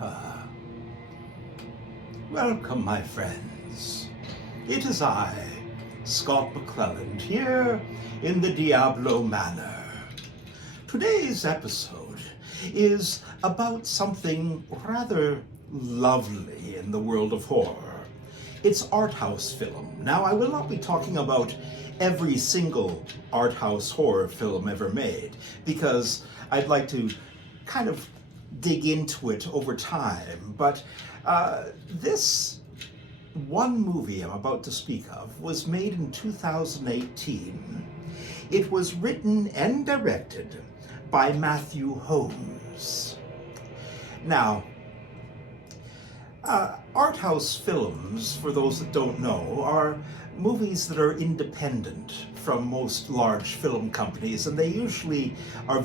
Ah, welcome, my friends. It is I, Scott McClelland, here in the Diablo Manor. Today's episode is about something rather lovely in the world of horror. It's art house film. Now, I will not be talking about every single art house horror film ever made, because I'd like to kind of dig into it over time, but this one movie I'm about to speak of was made in 2018. It was written and directed by Matthew Holmes. Now, art house films, for those that don't know, are movies that are independent from most large film companies, and they usually are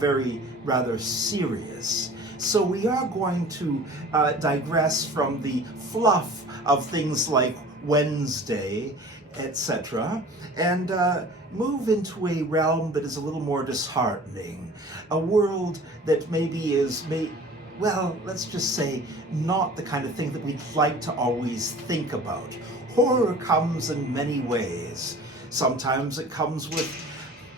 rather serious. So we are going to digress from the fluff of things like Wednesday, etc., and move into a realm that is a little more disheartening. A world that maybe is, well, let's just say, not the kind of thing that we'd like to always think about. Horror comes in many ways. Sometimes it comes with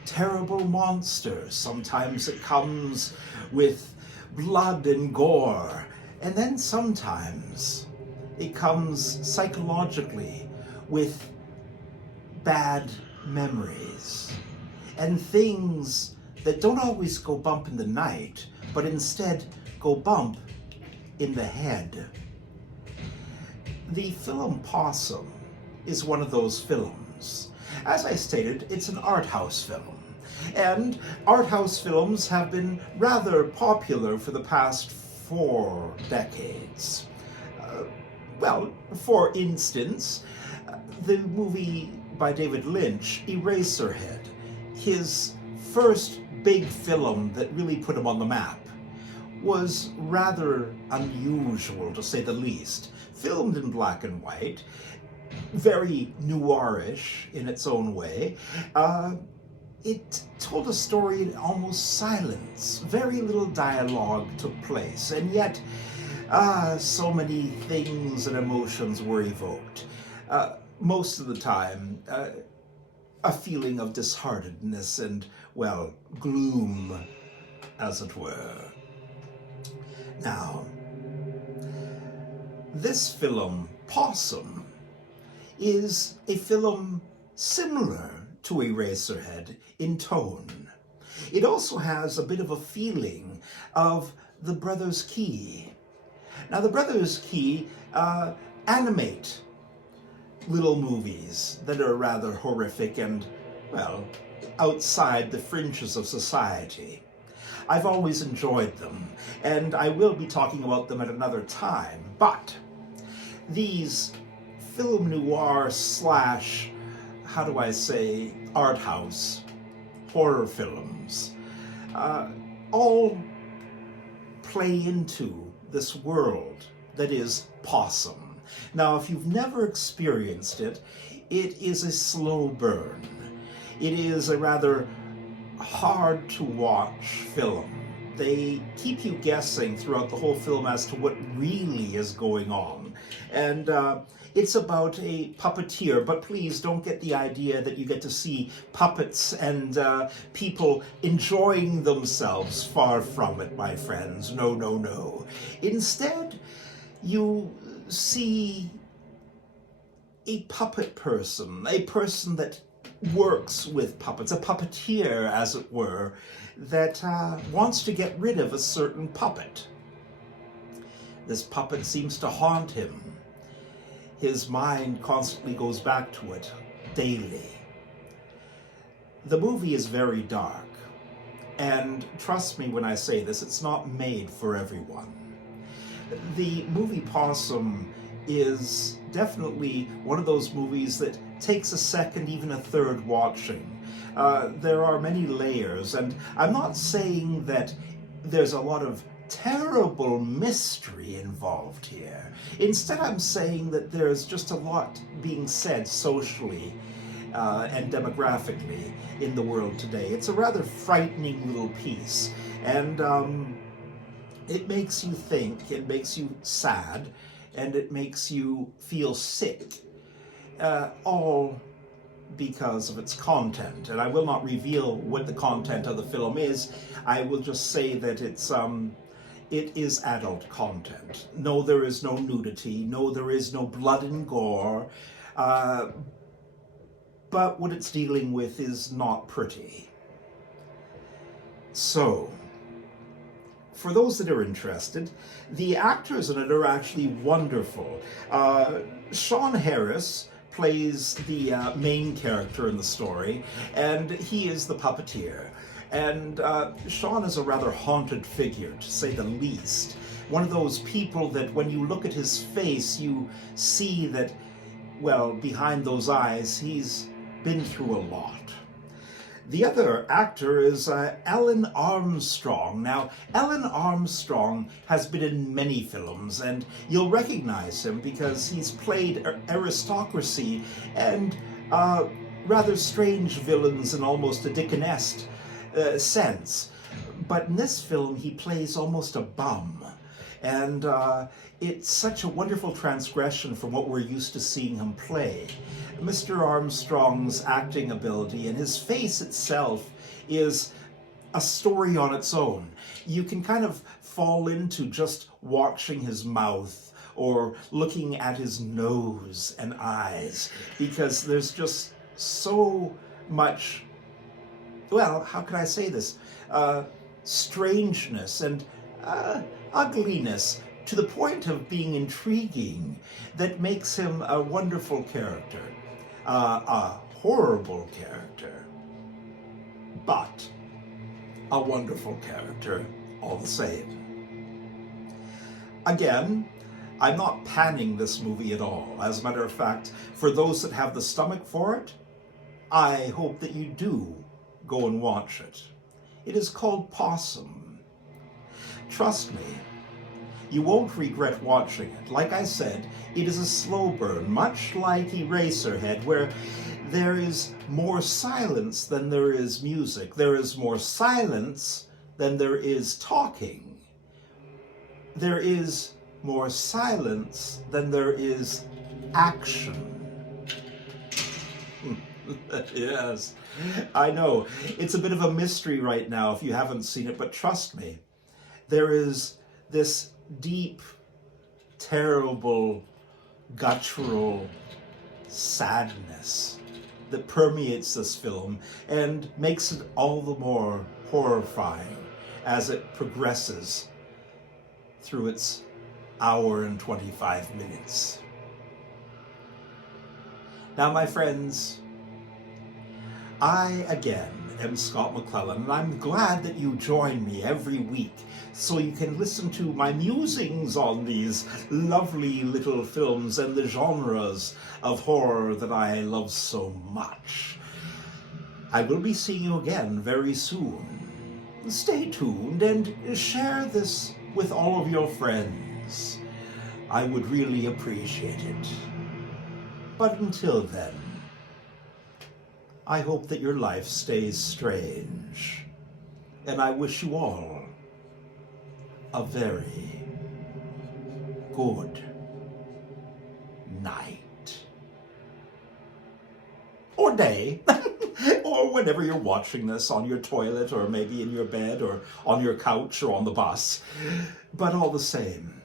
terrible monsters. Sometimes it comes with blood and gore. And then sometimes it comes psychologically with bad memories and things that don't always go bump in the night, but instead go bump in the head. The film Possum is one of those films. As I stated, it's an art house film. And art house films have been rather popular for the past 4 decades. Well, for instance, the movie by David Lynch, Eraserhead, his first big film that really put him on the map, was rather unusual, to say the least. Filmed in black and white, very noirish in its own way. It told a story in almost silence. Very little dialogue took place, and yet so many things and emotions were evoked. Most of the time, a feeling of disheartedness and, well, gloom, as it were. Now, this film, Possum, is a film similar to Eraserhead in tone. It also has a bit of a feeling of The Brothers Key. Now, The Brothers Key animate little movies that are rather horrific and, well, outside the fringes of society. I've always enjoyed them, and I will be talking about them at another time, but these film noir slash, how do I say, art house horror films all play into this world that is Possum. Now, if you've never experienced it, it is a slow burn. It is a rather hard to watch film. They keep you guessing throughout the whole film as to what really is going on. And it's about a puppeteer, but please don't get the idea that you get to see puppets and people enjoying themselves. Far from it, my friends. No, no, no. Instead, you see a puppet person, a person that works with puppets, a puppeteer, as it were, that wants to get rid of a certain puppet. This puppet seems to haunt him. His mind constantly goes back to it daily. The movie is very dark, and trust me when I say this, it's not made for everyone. The movie Possum is definitely one of those movies that takes a second, even a third watching. There are many layers, and I'm not saying that there's a lot of terrible mystery involved here. Instead, I'm saying that there's just a lot being said socially and demographically in the world today. It's a rather frightening little piece, and It makes you think, it makes you sad, and it makes you feel sick, all because of its content. And I will not reveal what the content of the film is. I will just say that it is adult content. No, there is no nudity. No, there is no blood and gore. But what it's dealing with is not pretty. So, for those that are interested, the actors in it are actually wonderful. Sean Harris plays the main character in the story, and he is the puppeteer. And Sean is a rather haunted figure, to say the least. One of those people that when you look at his face, you see that, well, behind those eyes, he's been through a lot. The other actor is Alan Armstrong. Now, Alan Armstrong has been in many films, and you'll recognize him because he's played aristocracy and rather strange villains in almost a Dickenesque sense. But in this film, he plays almost a bum. And it's such a wonderful transgression from what we're used to seeing him play. Mr. Armstrong's acting ability and his face itself is a story on its own. You can kind of fall into just watching his mouth or looking at his nose and eyes, because there's just so much, well, how can I say this? Strangeness and ugliness to the point of being intriguing that makes him a wonderful character. A horrible character, but a wonderful character all the same. Again, I'm not panning this movie at all. As a matter of fact, for those that have the stomach for it, I hope that you do go and watch it. It is called Possum. Trust me, you won't regret watching it. Like I said, it is a slow burn, much like Eraserhead, where there is more silence than there is music. There is more silence than there is talking. There is more silence than there is action. Yes, I know. It's a bit of a mystery right now if you haven't seen it, but trust me, there is this deep, terrible, guttural sadness that permeates this film and makes it all the more horrifying as it progresses through its hour and 25 minutes. Now, my friends, I, again, am Scott McClelland, and I'm glad that you join me every week so you can listen to my musings on these lovely little films and the genres of horror that I love so much. I will be seeing you again very soon. Stay tuned and share this with all of your friends. I would really appreciate it. But until then, I hope that your life stays strange, and I wish you all a very good night. Or day, or whenever you're watching this, on your toilet, or maybe in your bed, or on your couch, or on the bus. But all the same,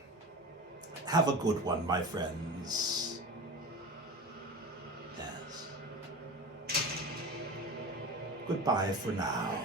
have a good one, my friends. Goodbye for now.